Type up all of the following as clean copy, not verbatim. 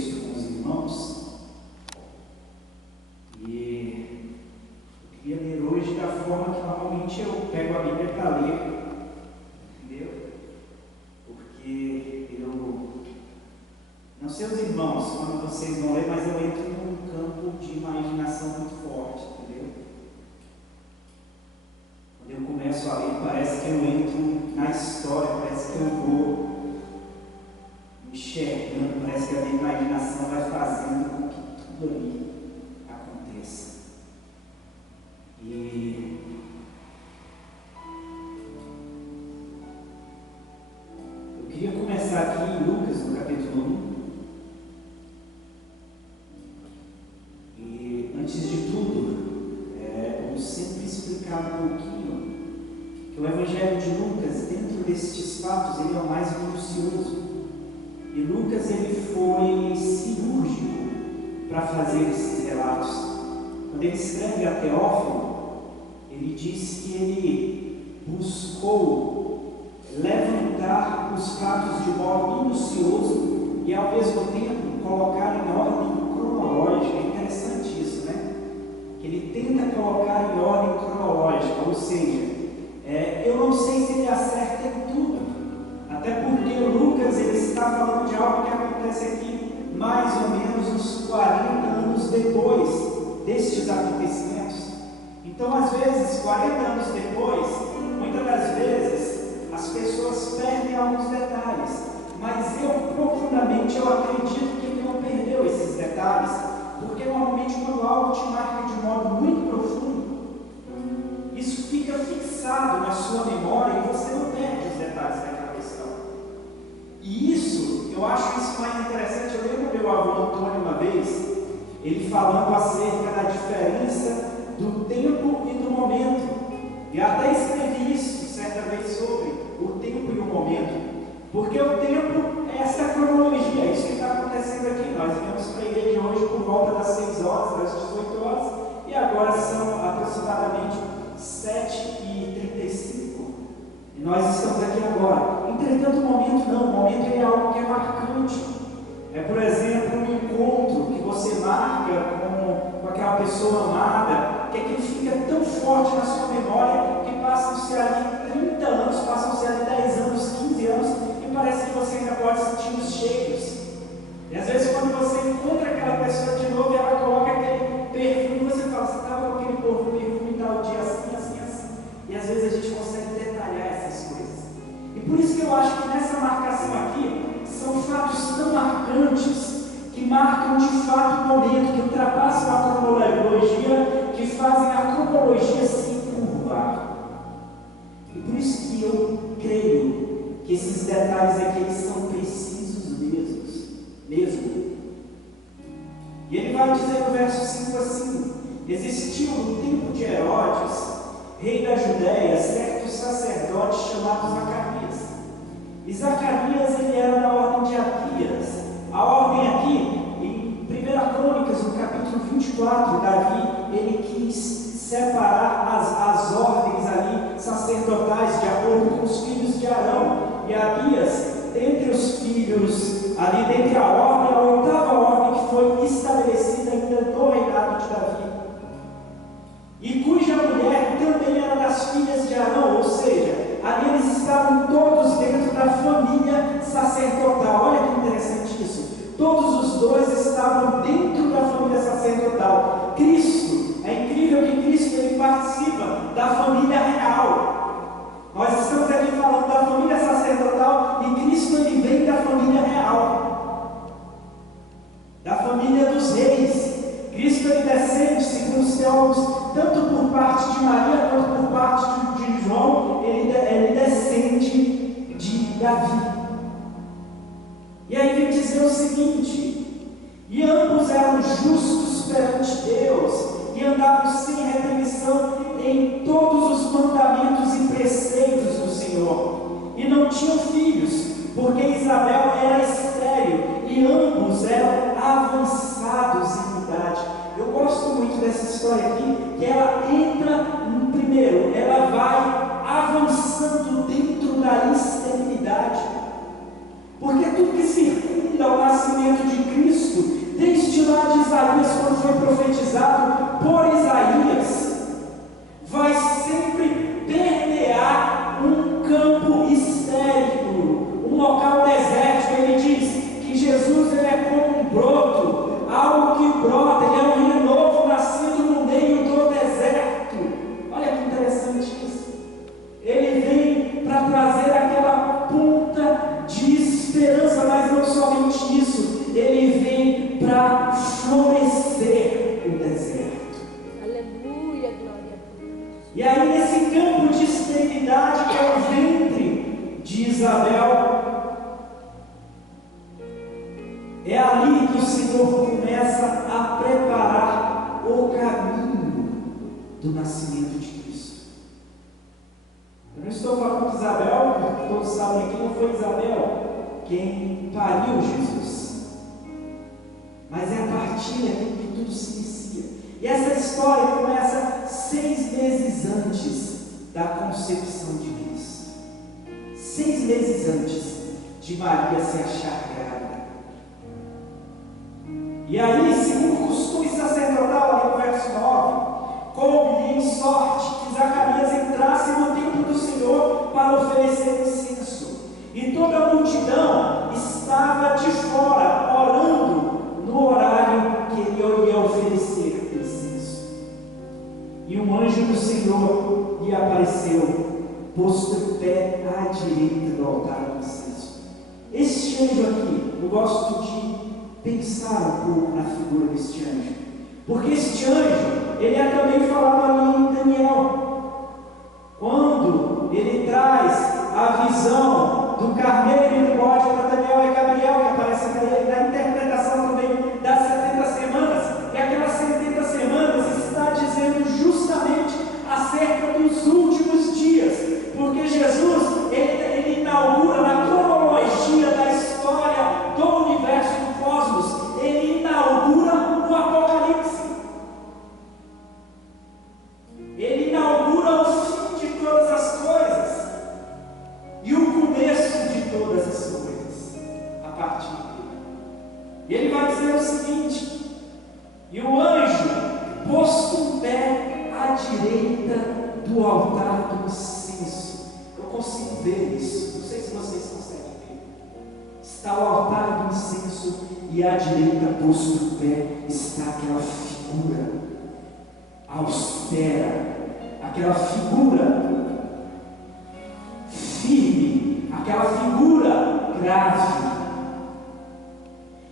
texto com os irmãos, e eu queria ler hoje da forma que normalmente eu pego a Bíblia para ler, entendeu? Porque eu não sei os irmãos quando vocês vão ler, mas eu entro num campo de imaginação muito forte, entendeu? Quando eu começo a ler, parece que eu entro na história, parece que eu vou enxergando, parece que a minha imaginação vai fazendo com que tudo ali aconteça. E eu queria começar aqui em Lucas, no capítulo 1. E antes de tudo, vamos sempre explicar um pouquinho que o Evangelho de Lucas, dentro destes fatos, ele é o mais minucioso. E Lucas, ele foi cirúrgico para fazer esses relatos. Quando ele escreve a Teófilo, ele diz que ele buscou levantar os fatos de modo minucioso e, ao mesmo tempo, colocar em ordem cronológica. É interessante isso, né? Que ele tenta colocar em ordem cronológica, ou seja, eu não sei se ele acerta em tudo, até porque o Lucas ele está falando de algo que acontece aqui mais ou menos uns 40 anos depois destes acontecimentos. Então, às vezes, 40 anos depois, muitas das vezes, as pessoas perdem alguns detalhes, mas eu profundamente acredito que ele não perdeu esses detalhes, porque normalmente quando algo te marca de modo muito profundo, isso fica fixado na sua memória e você não perde os detalhes daquela questão. E isso, eu acho isso mais interessante. Eu lembro meu avô Antônio uma vez, ele falando acerca da diferença do tempo e do momento. E até escrevi isso certa vez sobre o tempo e o momento. Porque o tempo é essa cronologia, é isso que está acontecendo aqui. Nós viemos para a igreja hoje por volta das 6 horas, das 18 horas, e agora são aproximadamente 7h35. E nós estamos aqui agora. Entretanto, o momento não, o momento é algo que é marcante. É, por exemplo, um encontro que você marca com aquela pessoa amada, que aquilo fica tão forte na sua memória que passam-se ali 30 anos, passam-se ali 10 anos, 15 anos, e parece que você ainda pode sentir os cheiros. E às vezes, quando você encontra aquela pessoa de novo e ela coloca aquele perfume, você fala, você estava com aquele perfume tal dia assim, assim, assim. E às vezes a gente consegue detalhar essas coisas. E por isso que eu acho que nessa marcação aqui, são fatos tão marcantes, que marcam de fato o momento, que ultrapassam a cronologia, que fazem a cronologia se curvar. E por isso que eu creio que esses detalhes aqui eles são precisos mesmo. E ele vai dizer no verso 5 assim: existiu no tempo de Herodes, rei da Judéia, certo sacerdote chamado Zacarias. E Zacarias ele era da ordem de Abias. A ordem aqui, em 1 Crônicas, no capítulo 24, Davi ele quis separar as ordens ali sacerdotais de acordo com os filhos de Arão. E Abias, dentre os filhos, ali dentre a ordem, a 8ª ordem que foi estabelecida ainda no reinado de Davi, e cuja mulher também era das filhas de Arão, ou seja, ali eles estavam todos dentro da família sacerdotal. Olha que interessante isso. Todos os dois estavam dentro da família sacerdotal. Cristo, é incrível que Cristo ele participa da família real. Nós estamos aqui falando da família sacerdotal e Cristo ele vem da família real, da família dos reis. Cristo ele descende, segundo os teólogos, tanto por parte de Maria quanto por parte de João, ele descende de Davi. E aí vem dizer o seguinte: e ambos eram justos perante Deus, e andavam sem repreensão em todos os mandamentos e preceitos do Senhor, e não tinham filhos, porque Isabel era estéril, e ambos eram avançados em idade. Eu gosto muito dessa história aqui, que ela entra, primeiro, ela vai avançando dentro da esterilidade, porque tudo que circunda o nascimento de Cristo Zacarias, quando foi profetizado por Isaías, vai sempre permear um campo estéril, um local desértico. Ele diz que Jesus ele é como um broto, algo que brota, ele é um renovo nascido no meio do deserto. Olha que interessante isso. Ele vem para trazer aquela ponta de esperança, mas não somente isso, ele vem para florescer o deserto. Aleluia, glória a Deus. E aí, nesse campo de esterilidade que é o ventre de Isabel, é ali que o Senhor começa a preparar o caminho do nascimento de Cristo. Eu não estou falando de Isabel, porque todos sabem que não foi Isabel quem pariu Jesus, mas é a partir daqui que tudo se inicia. E essa história começa 6 meses antes da concepção de Cristo, 6 meses antes de Maria se achar grávida. E aí, segundo o costume sacerdotal, ali no verso 9, coube-lhe em sorte que Zacarias entrasse no templo do Senhor para oferecer incenso. E toda a multidão estava de fora, orando no horário que ele ia oferecer incenso. E um anjo do Senhor lhe apareceu, posto em pé à direita do altar do incenso. Este anjo aqui, eu gosto de pensar um pouco na figura deste anjo, porque este anjo, ele é também falado ali em Daniel, quando ele traz a visão do carneiro e do bode para Daniel. É Gabriel que aparece para ele na interpretação também das 70 semanas, e aquelas 70 semanas está dizendo justamente acerca dos últimos dias, porque Jesus, ele inaugura na cronologia da história do universo, do cosmos, ele inaugura o Apocalipse. Ele inaugura o fim de todas as coisas e o começo de todas as coisas a partir dele. E ele vai dizer o seguinte: e o anjo, posto em pé à direita do altar do incenso. Eu consigo ver isso, não sei se vocês conseguem ver. Está o altar do incenso e à direita, posto em pé, está aquela figura austera, aquela figura firme, aquela figura grave.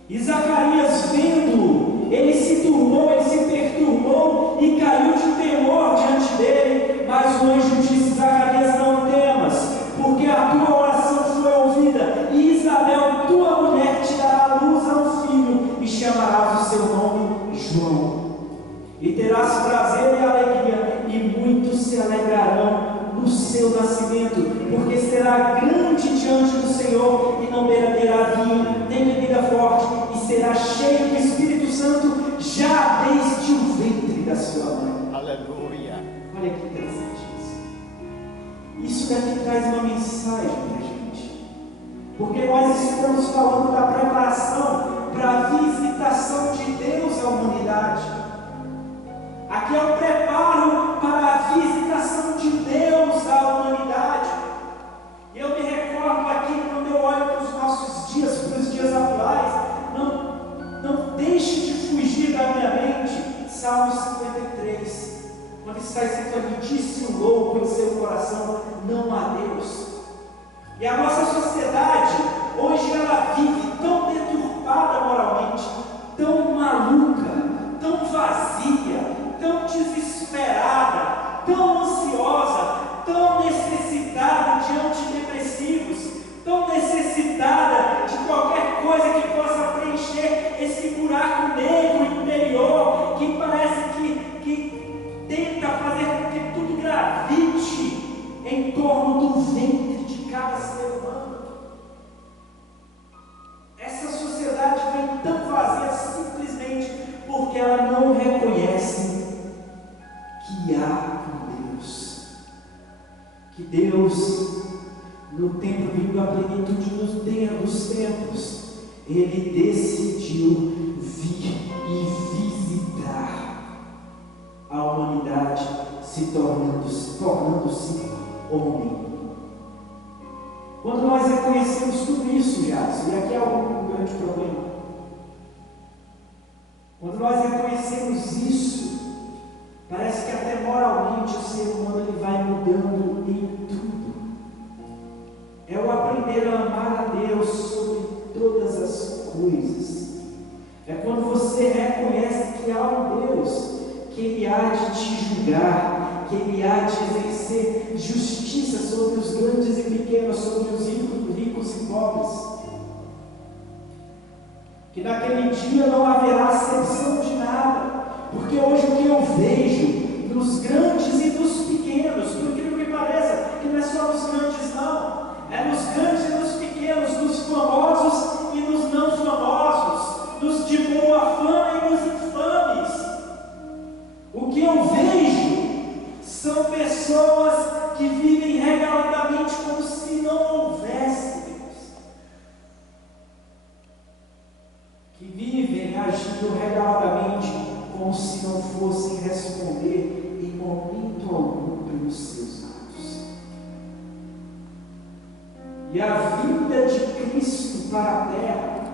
E Zacarias, vendo, ele se turmou, ele se perturbou e caiu de temor diante dele. Mas o anjo disse: Zacarias, não temas, porque a tua oração foi ouvida, e Isabel, tua mulher, te dará à luz a um filho, e chamarás o seu nome João. E terás prazer e alegria, e muitos se alegrarão no seu nascimento, porque será grande diante do Senhor, e não beberá vinho, nem bebida forte, e será cheio do Espírito Santo, já desde o ventre da sua mãe. Aleluia. Olha que interessante isso. Isso daqui traz uma mensagem para a gente, porque nós estamos falando da preparação para a visitação de Deus à humanidade. Aqui é o preparo para a visitação de Deus à humanidade. E eu me recordo aqui, quando eu olho para os nossos dias, para os dias atuais, não deixe de fugir da minha mente Salmo 53, quando está escrito ali: disse o louco em seu coração, não há Deus. E a nossa sociedade hoje ela vive tão deturpada moralmente, tão maluca, tão vazia, tão desesperada, tão ansiosa, tão necessitada de antidepressivos, tão necessitada de qualquer coisa que possa preencher esse buraco negro interior, que parece que tenta fazer com que tudo gravite em torno do ventre de cada ser humano. Essa sociedade vem tão vazia simplesmente porque ela não reconhece que há um Deus. Que Deus, no tempo vindo a plenitude dos tempos, Ele decidiu vir e tornando-se homem. Quando nós reconhecemos tudo isso, e aqui há um grande problema, quando nós reconhecemos isso, parece que até moralmente o ser humano ele vai mudando em tudo. É o aprender a amar a Deus sobre todas as coisas. É quando você reconhece que há um Deus, que Ele há de te julgar, que Ele há de exercer justiça sobre os grandes e pequenos, sobre os ricos e pobres. Que naquele dia não haverá acepção de nada, porque hoje o que eu vejo nos grandes e nos pequenos, por incrível que pareça, que não é só nos grandes não, é nos grandes e nos pequenos, nos famosos e nos não famosos, nos de boa fama e nos infames. O que eu vejo são pessoas que vivem regaladamente como se não houvesse Deus, que vivem agindo regaladamente como se não fossem responder em momento algum pelos seus atos. E a vinda de Cristo para a terra,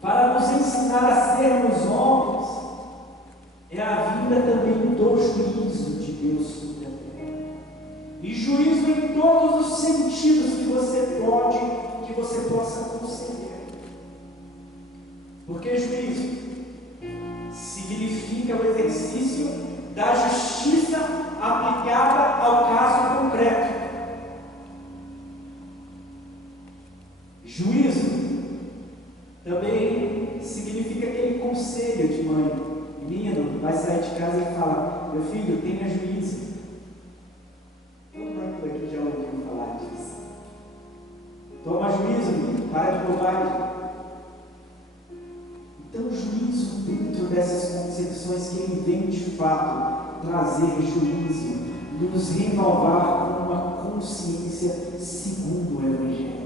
para nos ensinar a sermos homens, é a vinda também do juízo de Deus sobre a terra. E juízo em todos os sentidos que você possa conceber. Porque juízo significa o exercício da justiça aplicada ao caso concreto. Juízo também significa aquele conselho de mãe. Menino, vai sair de casa e fala: meu filho, tenha juízo. Todo mundo aqui já ouviu falar disso. Toma juízo, menino, para de bobagem. Então, juízo dentro dessas concepções que ele vem de fato trazer juízo, nos renovar com uma consciência segundo o Evangelho.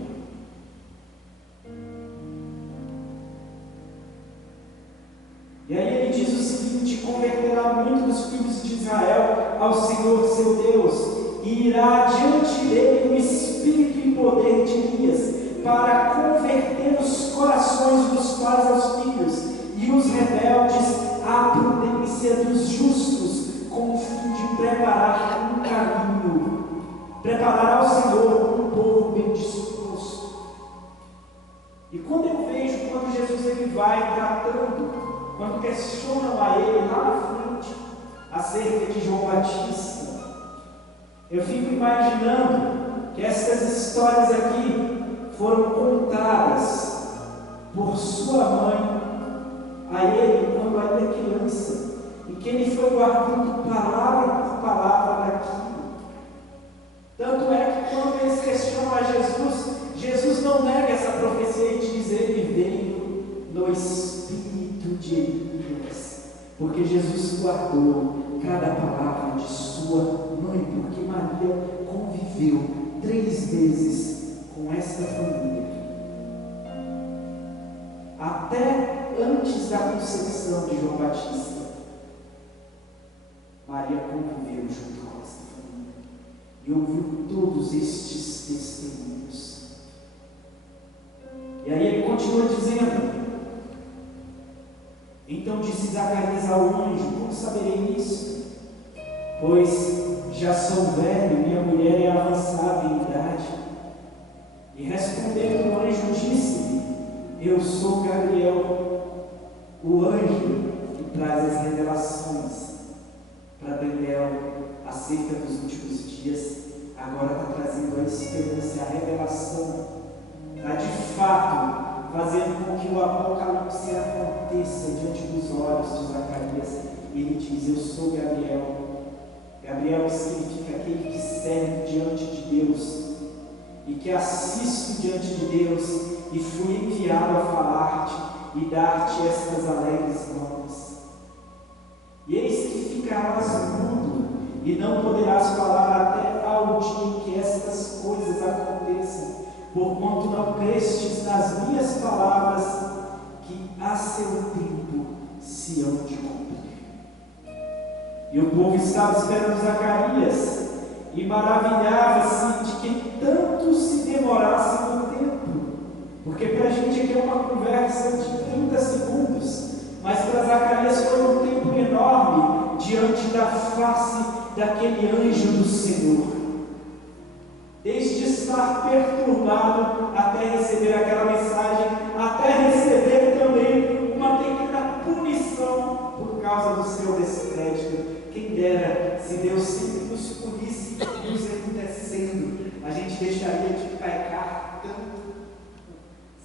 E aí ele diz o seguinte: converterá muitos dos filhos de Israel ao Senhor seu Deus, e irá diante dele no espírito e poder de Elias, para converter os corações dos pais aos filhos, e os rebeldes à prudência dos justos, com o fim de preparar um caminho, preparar ao Senhor um povo bem disposto. E quando eu vejo, quando Jesus ele vai tratando, quando questionam a ele lá na frente acerca de João Batista, eu fico imaginando que essas histórias aqui foram contadas por sua mãe a ele quando ainda criança, e que ele foi guardando palavra por palavra daquilo. Tanto é que quando eles questionam a Jesus, Jesus não nega essa profecia e diz: ele veio no espírito de Elias, porque Jesus guardou cada palavra de sua mãe, porque Maria conviveu 3 vezes com esta família, até antes da concepção de João Batista. Maria conviveu junto com esta família e ouviu todos estes testemunhos. E aí ele continua dizendo: então disse Zacarias ao anjo: como saberei isso? Pois já sou velho, minha mulher é avançada em idade. E respondendo o anjo, disse-lhe: eu sou Gabriel, o anjo que traz as revelações para Daniel acerca dos últimos dias. Agora está trazendo a esperança, a revelação, está de fato fazendo com que o apocalipse aconteça diante dos olhos de Zacarias. E ele diz: eu sou Gabriel. Gabriel significa aquele que serve diante de Deus e que assisto diante de Deus, e fui enviado a falar-te e dar-te estas alegres novas. E eis que ficarás mudo e não poderás falar até ao dia em que estas coisas aconteçam, porquanto não crestes nas minhas palavras, que a seu tempo se hão de cumprir. E o povo estava esperando Zacarias e maravilhava-se de que tanto se demorasse no tempo. Porque para a gente aqui é uma conversa de 30 segundos, mas para Zacarias foi um tempo enorme diante da face daquele anjo do Senhor. Desde estar perturbado até receber aquela mensagem, até receber também uma pequena punição por causa do seu descrédito. Quem dera se Deus sempre nos punisse, nos enmudecendo, a gente deixaria de pecar tanto.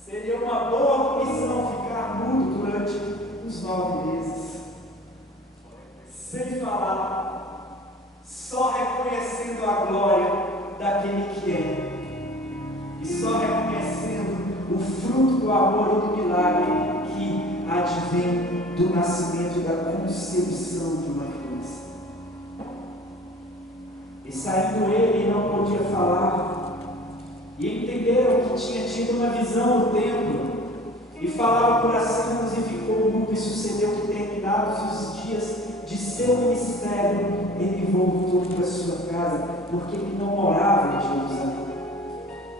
Seria uma boa punição ficar mudo durante uns 9 meses, sem falar, só reconhecendo a glória daquele que é, e só reconhecendo o fruto do amor e do milagre que advém do nascimento e da concepção de uma criança. E saindo ele não podia falar, e entenderam que tinha tido uma visão no templo, e falava por acima e ficou mudo. E sucedeu que, terminados os dias de seu ministério, ele voltou para sua casa, porque ele não morava em Jerusalém.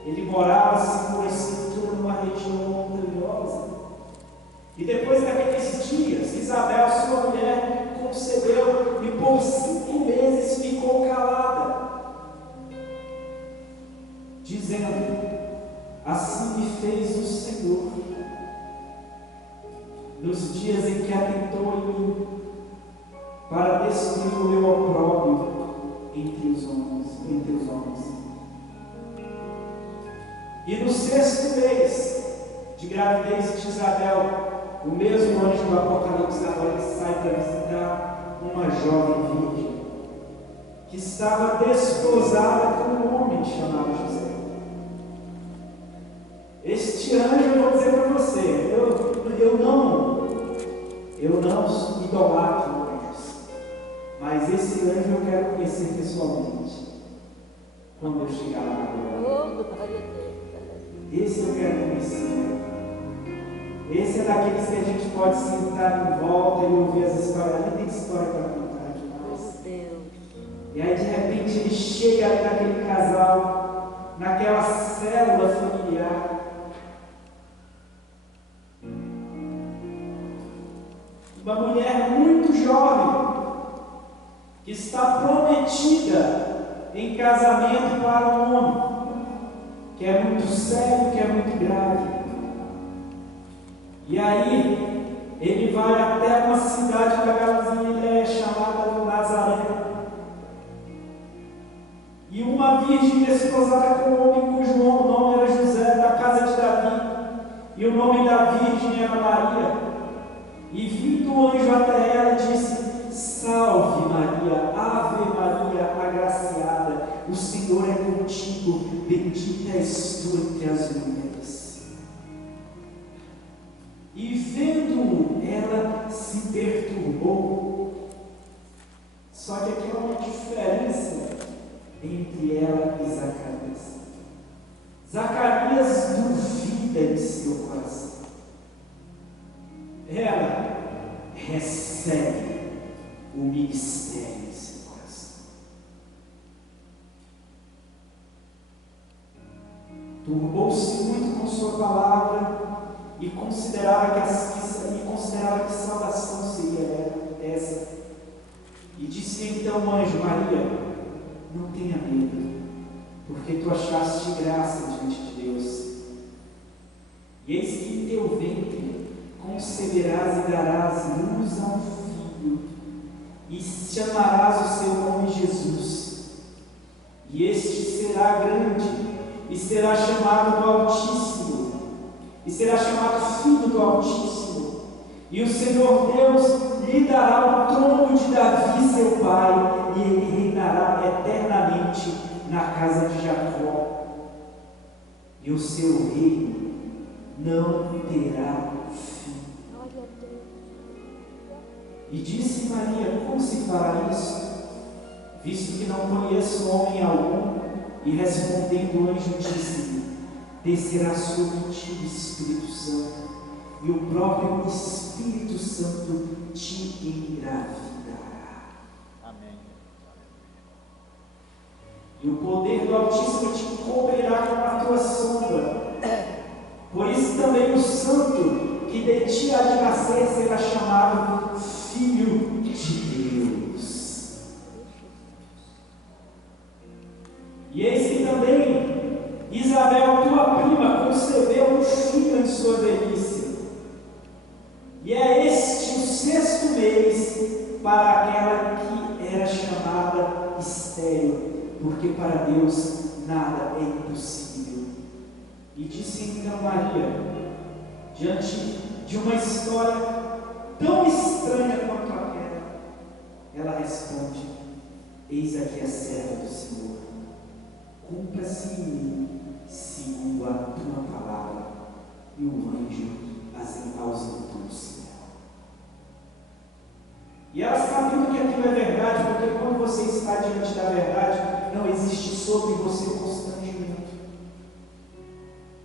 Ele morava, segundo a Escritura, numa região montanhosa. E depois daqueles dias, Isabel, sua mulher, concebeu e por 5 meses ficou calada, dizendo: assim me fez o Senhor nos dias em que atentou em mim, para destruir o meu opróbrio entre os homens. E no 6º mês de gravidez de Isabel, o mesmo anjo do Apocalipse agora sai para visitar uma jovem virgem que estava desposada com um homem chamado José. Este anjo, eu vou dizer para você, eu não idolatro anjos, mas esse anjo eu quero conhecer pessoalmente quando eu chegar lá. Esse eu quero conhecer. Esse é daqueles que a gente pode sentar em volta e ouvir as histórias. Ali tem história para contar demais. E aí de repente ele chega ali naquele casal, naquela célula familiar. Uma mulher muito jovem, que está prometida em casamento para um homem, que é muito sério, que é muito grave. E aí, ele vai até uma cidade da Galiléia chamada Nazaré. E uma virgem desposada com um homem cujo nome era José, da casa de Davi, e o nome da virgem era Maria. E vindo o anjo até ela, disse: salve Maria, Ave Maria, agraciada, o Senhor é contigo, bendita és tu entre as mulheres. E vendo ela, se perturbou. Só que aqui há uma diferença entre ela e Zacarias. Zacarias duvida em seu coração. Ela recebe o ministério em seu coração. Turbou-se muito com sua palavra e considerava que salvação seria essa. E disse então o anjo: Maria, não tenha medo, porque tu achaste graça diante de Deus. E eis que em teu ventre conceberás e darás luz a um filho, e chamarás o seu nome Jesus. E este será grande, e será chamado do Altíssimo, e será chamado Filho do Altíssimo. E o Senhor Deus lhe dará o trono de Davi, seu pai, e ele reinará eternamente na casa de Jacó. E o seu reino não terá fim. E disse Maria: como se fará isso, visto que não conheço homem algum? E respondendo o anjo, disse-lhe: descerá sobre ti o Espírito Santo, e o próprio Espírito Santo te engravidará. e o poder do Altíssimo te cobrirá com a tua sombra. Por isso também o santo que de ti há de nascer será chamado Filho de Deus. E eis que também Isabel, tua prima, concebeu um filho em sua velhice. E é este o 6º mês para aquela que era chamada estéril, porque para Deus nada é impossível. E disse então Maria, diante de uma história tão estranha quanto aquela, ela responde: eis aqui a serva do Senhor, cumpra-se em mim segundo a tua palavra. E o anjo ausentou do céu. E ela sabendo que aquilo é verdade, porque quando você está diante da verdade, não existe sobre você constrangimento.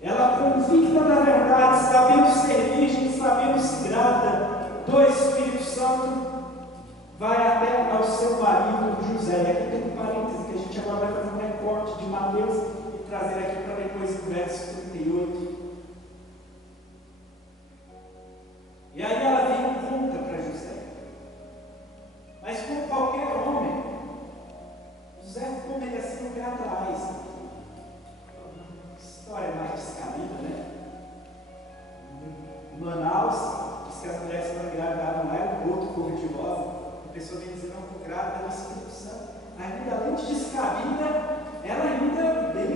Ela, convicta da verdade, sabendo ser virgem, sabendo se grávida do Espírito Santo, vai até ao seu marido José. E aqui tem um parêntese que a gente agora vai fazer um recorte de Mateus e trazer aqui para depois o verso 38. E aí ela vem e conta para José. Mas como qualquer homem, José ficou merecendo o pé atrás. História mais descabida, né? Em Manaus, diz que as mulheres foram engravidadas no aeroporto cor-de-rosa. A pessoa vem dizer: não, estou grávida do Espírito Santo. Ainda além de descabida, ela ainda bem,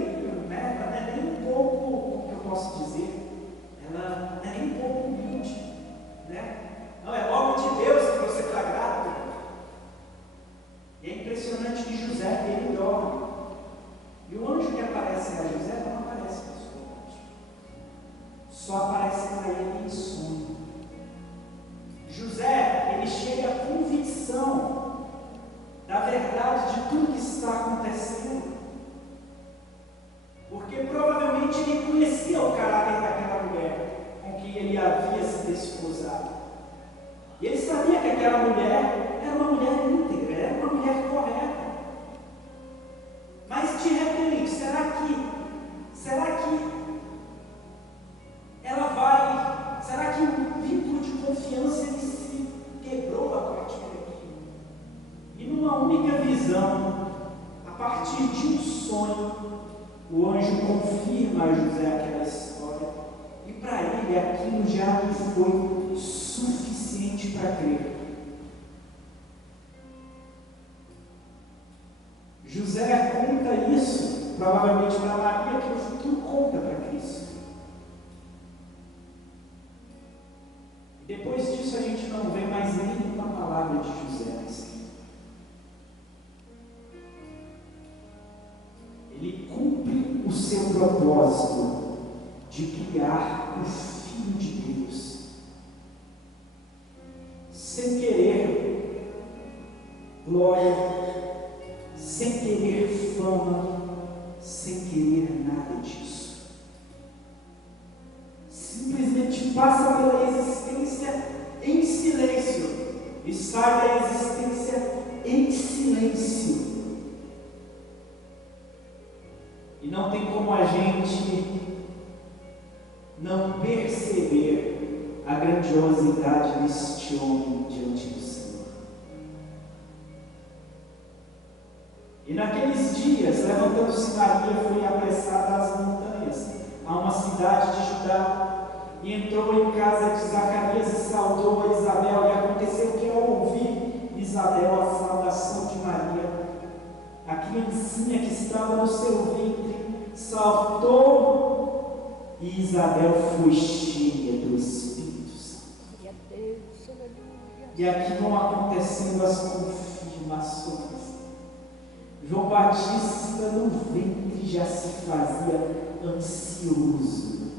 né? Ela não é nem um pouco, como que eu posso dizer? Ela não é nem um pouco humilde, né? Não, é logo de Deus que você está grávida. E é impressionante que José, ele dorme. E o anjo que aparece a José não aparece pessoalmente. Só aparece para ele em sonho. José, ele chega à convicção da verdade de tudo que está acontecendo. Porque provavelmente ele conhecia o caráter daquela mulher com que ele havia se desposado. E ele sabia que aquela mulher era uma mulher íntegra, era uma mulher correta. Mas de repente, será que ela vai, será que o vínculo de confiança ele se quebrou a partir daqui? E numa única visão, a partir de um sonho, o anjo confirma a José aquela história, e para ele aquilo já foi suficiente para crer. José conta isso, provavelmente para Maria, que no futuro conta para Cristo. E depois disso a gente não vê mais nenhuma palavra de José na escritura. Ele cumpre o seu propósito de criar o Filho de Deus, sem querer glória, sem querer fama, sem querer nada disso. Simplesmente passa pela existência em silêncio e sai da existência em silêncio. E não tem como a gente não perceber a grandiosidade deste homem diante do Senhor. E naqueles dias, levantando-se Maria, foi apressada às montanhas, a uma cidade de Judá, e entrou em casa de Zacarias e saudou a Isabel. E aconteceu que, ao ouvir Isabel a saudação de Maria, a criancinha que estava no seu ventre saltou, e Isabel foi cheia do Espírito Santo. E aqui vão acontecendo as confirmações. João Batista no ventre já se fazia ansioso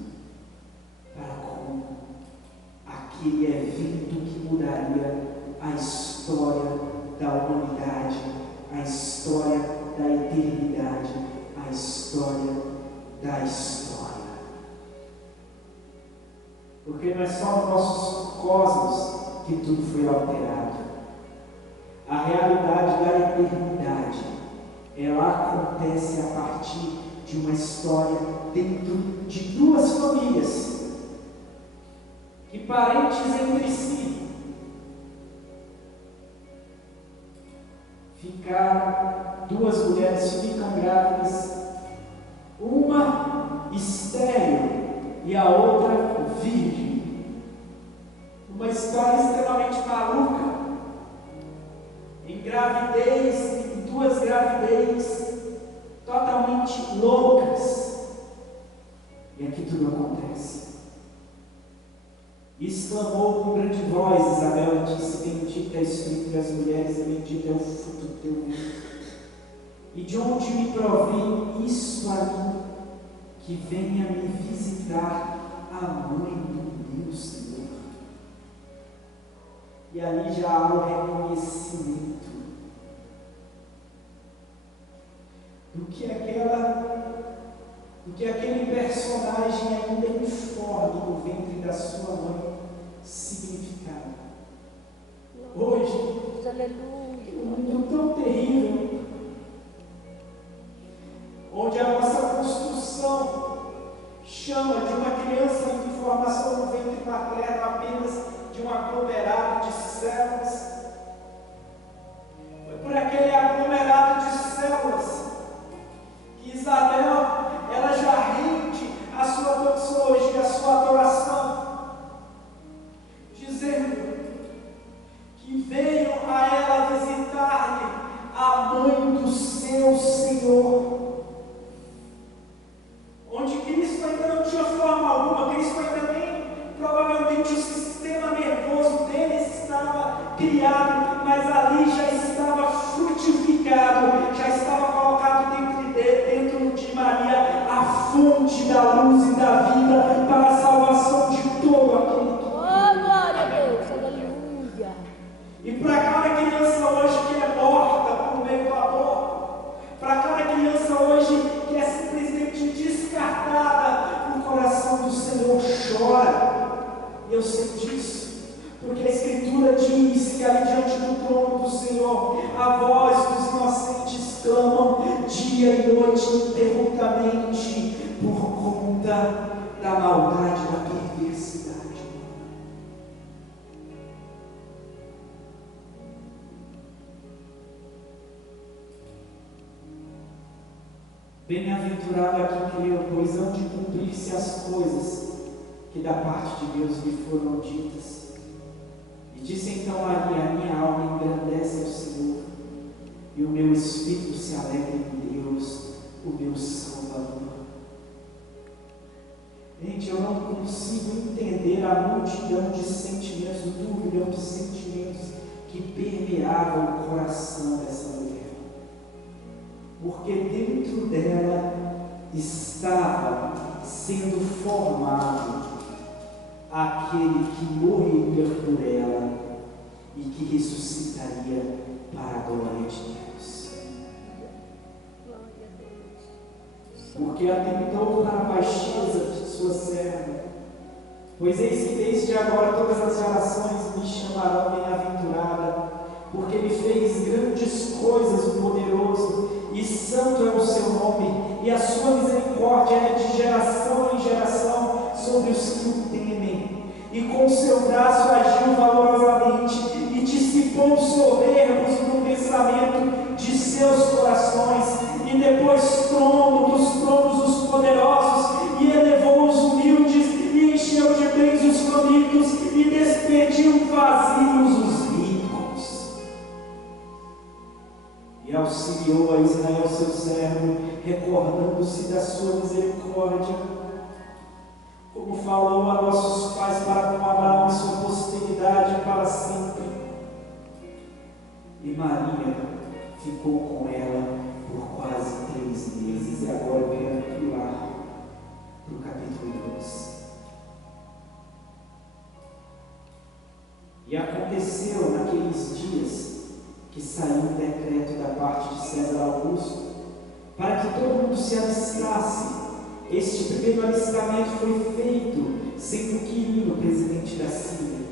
para como aquele evento que mudaria a história da humanidade, a história da eternidade, a história da história. Porque não é só nos nossos cosmos que tudo foi alterado. A realidade da eternidade ela acontece a partir de uma história dentro de duas famílias, que parentes entre si duas mulheres ficam grávidas, uma estéril e a outra virgem. Uma história extremamente maluca, em duas gravidez totalmente loucas, e aqui tudo acontece. E exclamou com grande voz Isabel e disse: bendita és tu entre as mulheres, e bendito é o fruto do teu ventre. E de onde me provém isto a mim, que venha me visitar a mãe do meu Senhor? E ali já há o reconhecimento do que aquele personagem ainda informe no ventre da sua mãe significava. Hoje, um mundo tão terrível, onde a nossa construção chama de uma criança em formação no ventre materno apenas de um aglomerado de células. Foi por aquele aglomerado de células que Isabel, ela já rende a sua doxologia, a sua adoração, dizendo que veio a ela visitar-lhe a mãe do seu Senhor, onde Cristo ainda não tinha forma alguma, Cristo ainda nem, provavelmente o sistema nervoso dele estava criado, mas ali já estava frutificado, já estava colocado dentro de Maria a fonte da luz e da vida para a salvação de todo aquele que... Oh, glória a Deus, aleluia! E para cada criança hoje que é morta por meio do aborto, para cada criança hoje que é simplesmente descartada, o coração do Senhor chora. E eu sei disso, porque a Escritura diz que ali diante do trono do Senhor, a voz dos inocentes clamam dia e noite ininterruptamente por conta da maldade, da perversidade. Bem-aventurado aqui creu, pois hão de cumprir-se as coisas que da parte de Deus lhe foram ditas. E disse então Maria: a minha alma engrandece ao Senhor, e o meu espírito se alegra em Deus, o meu Salvador. Gente, eu não consigo entender a multidão de sentimentos, o turbilhão de sentimentos que permeavam o coração dessa mulher. Porque dentro dela estava sendo formado aquele que morreria por ela e que ressuscitaria para a glória de Deus. Porque atentou para a baixeza de sua serva, pois eis que desde agora todas as gerações me chamarão bem-aventurada, porque ele fez grandes coisas, o poderoso, e santo é o seu nome, e a sua misericórdia é de geração em geração sobre os que o temem. E com seu braço agiu valorosamente, e dissipou os soberbos no pensamento de seus corações, e depois trono dos tronos os poderosos, e elevou os humildes, e encheu de bens os famintos, e despediu vazios os ricos. E auxiliou a Israel seu servo, recordando-se da sua misericórdia, como falou a nossos pais para com Abraão e sua posteridade para sempre. E Maria ficou com ela por quase 3 meses. E agora eu quero pular para o capítulo 2. E aconteceu naqueles dias que saiu um decreto da parte de César Augusto, para que todo mundo se alistasse. Este primeiro alistamento foi feito sem o Quirino, presidente da Síria.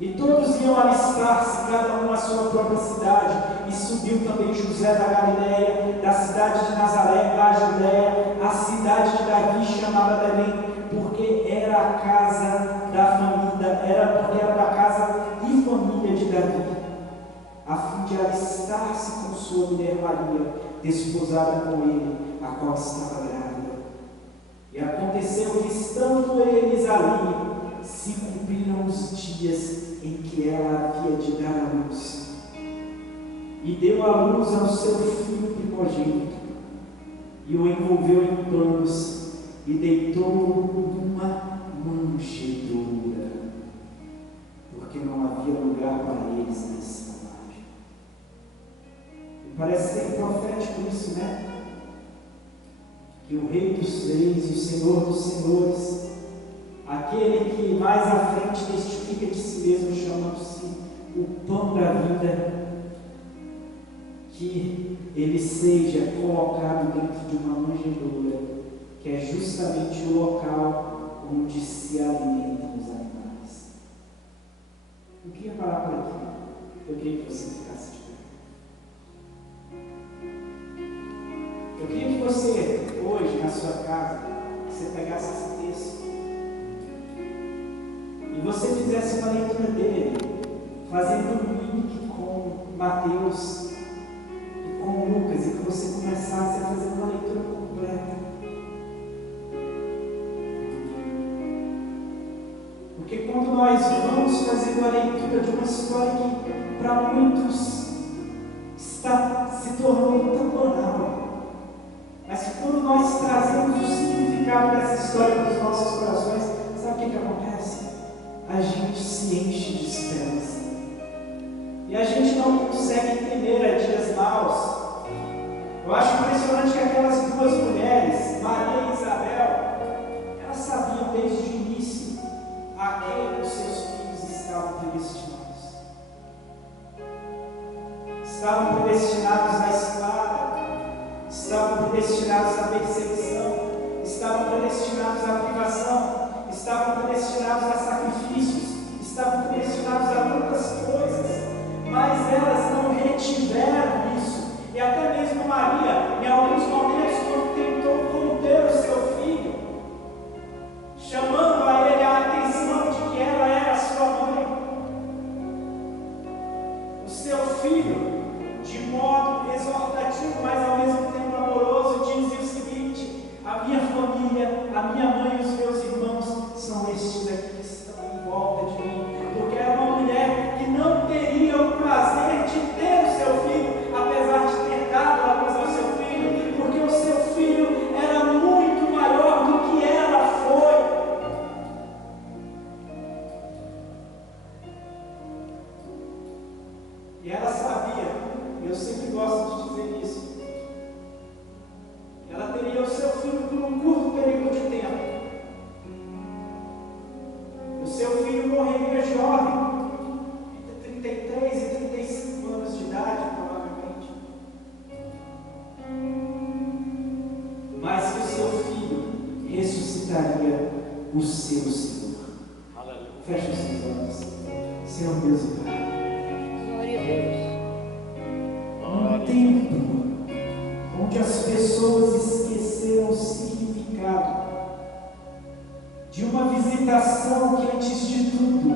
E todos iam alistar-se, cada um à sua própria cidade. E subiu também José da Galiléia, da cidade de Nazaré, da Judéia, a cidade de Davi, chamada Belém, porque era a casa da família, porque era da casa e família de Davi, a fim de alistar-se com sua mulher Maria, desposada com ele, a qual estava grávida. E aconteceu que, estando eles ali, se cumpriram os dias em que ela havia de dar à luz, e deu à luz ao seu filho primogênito, e o envolveu em panos, e deitou-o numa manjedoura, porque não havia lugar para eles na estalagem. E parece ser profético isso, né? Que o Rei dos Reis e o Senhor dos Senhores, aquele que mais à frente testifica de si mesmo, chamando-se o pão da vida, que ele seja colocado dentro de uma manjedoura, que é justamente o local onde se alimentam os animais. Eu queria parar por aqui. Eu queria que você ficasse de pé. Eu queria que você, hoje, na sua casa, você pegasse esse texto e você fizesse uma leitura dele, fazendo um link com Mateus e com Lucas, e que você começasse a fazer uma leitura completa. Porque quando nós vamos fazendo a leitura de uma história que para muitos se tornou tão banal, mas que quando nós trazemos o significado dessa história para os nossos corações, sabe o que acontece? A gente se enche de esperança. E a gente não consegue entender a dias maus. Eu acho impressionante que aquelas duas mulheres, Maria e Isabel, elas sabiam desde o início a quem os seus filhos estavam predestinados. Estavam predestinados à espada, estavam predestinados à perseguição, estavam predestinados à privação, estavam predestinados a sacrifícios, estavam predestinados a muitas coisas, mas elas não retiveram isso. E até mesmo Maria, em alguns momentos, quando tentou conter o seu filho, chamando a ele a atenção de que ela era sua mãe, o seu filho, de modo exortativo, mas ao mesmo tempo amoroso, dizia o seguinte: a minha família, a minha mãe e os meus irmãos são estes aqui que estão em volta de mim, porque era uma mulher que não teria o prazer de ter o seu filho, apesar de ter dado a luz ao seu filho, porque o seu filho era muito maior do que ela foi. E ela sabia, eu sempre gosto de dizer isso, ela teria o seu filho por um curto período de tempo. O seu filho morreria jovem, entre 33 e 35 anos de idade, provavelmente. Mas que o seu filho ressuscitaria o seu Senhor. Aleluia. Feche os seus olhos. Senhor Deus e Pai. Glória a Deus. Um tempo onde as pessoas esqueceram o significado de uma visitação que, antes de tudo,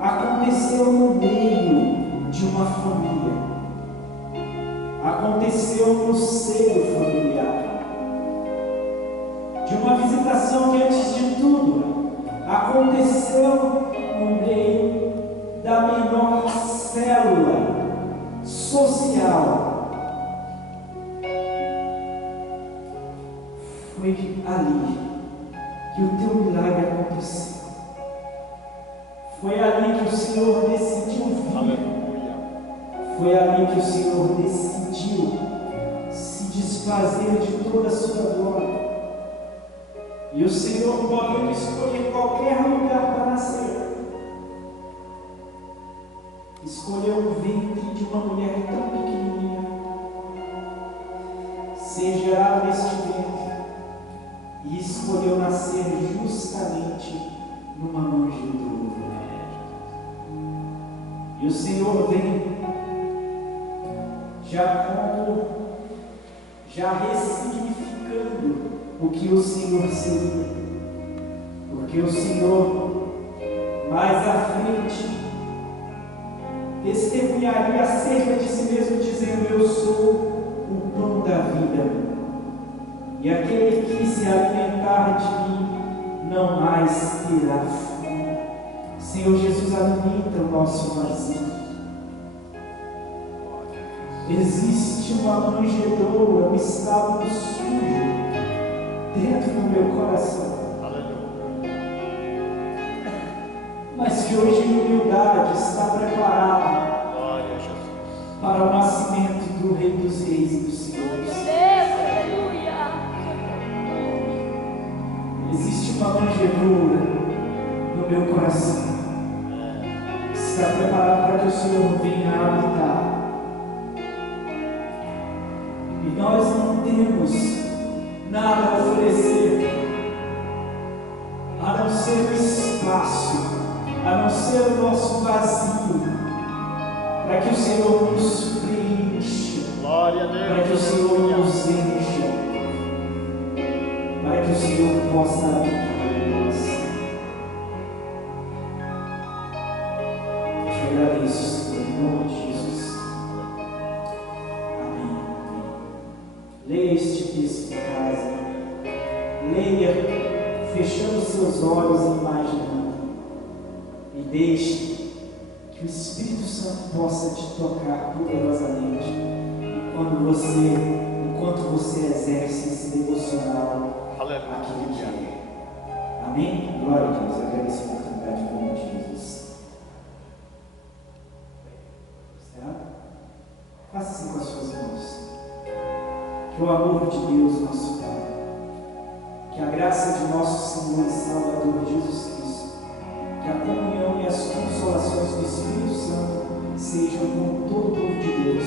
aconteceu no meio de uma família, aconteceu no seio familiar, de uma visitação que, antes de tudo, aconteceu no meio da menor célula social. Foi ali que o teu milagre aconteceu. Foi ali que o Senhor decidiu vir. Aleluia. Foi ali que o Senhor decidiu se desfazer de toda a sua glória. E o Senhor, podendo escolher qualquer lugar para nascer, escolheu o ventre de uma mulher tão pequenininha, ser gerado neste ventre, e escolheu nascer justamente numa manjedoura. E o Senhor vem já ressignificando o que o Senhor seria. Porque o Senhor, mais à frente, testemunharia acerca de si mesmo, dizendo: eu sou o pão da vida, e aquele que se alimentar de mim não mais terá fome. Senhor Jesus, alimenta o nosso vazio. Existe uma manjedoura, um estábulo sujo dentro do meu coração. Mas que hoje em humildade está preparado para o nascimento do Rei dos Reis e dos Senhores. Existe uma manjedoura no meu coração que está preparado para que o Senhor venha habitar. E nós não temos nada a oferecer a não ser o espaço, a não ser o nosso vazio, para que o Senhor nos preencha, para que o Senhor nos encha, para que o Senhor possa habitar em nós. Eu te agradeço, Senhor, em nome de Jesus. Amém. Leia este texto em casa. Leia fechando seus olhos e imaginando. E deixe que o Espírito Santo possa te tocar poderosamente enquanto você exerce esse devocional aqui no dia. Amém? Glória a Deus. Eu agradeço a oportunidade em nome de Jesus. Certo? Faça assim com as suas mãos. Que o amor de Deus, nosso Pai, que a graça de nosso Senhor e Salvador Jesus Cristo, que a comunhão e as consolações do Espírito Santo sejam com todo o povo de Deus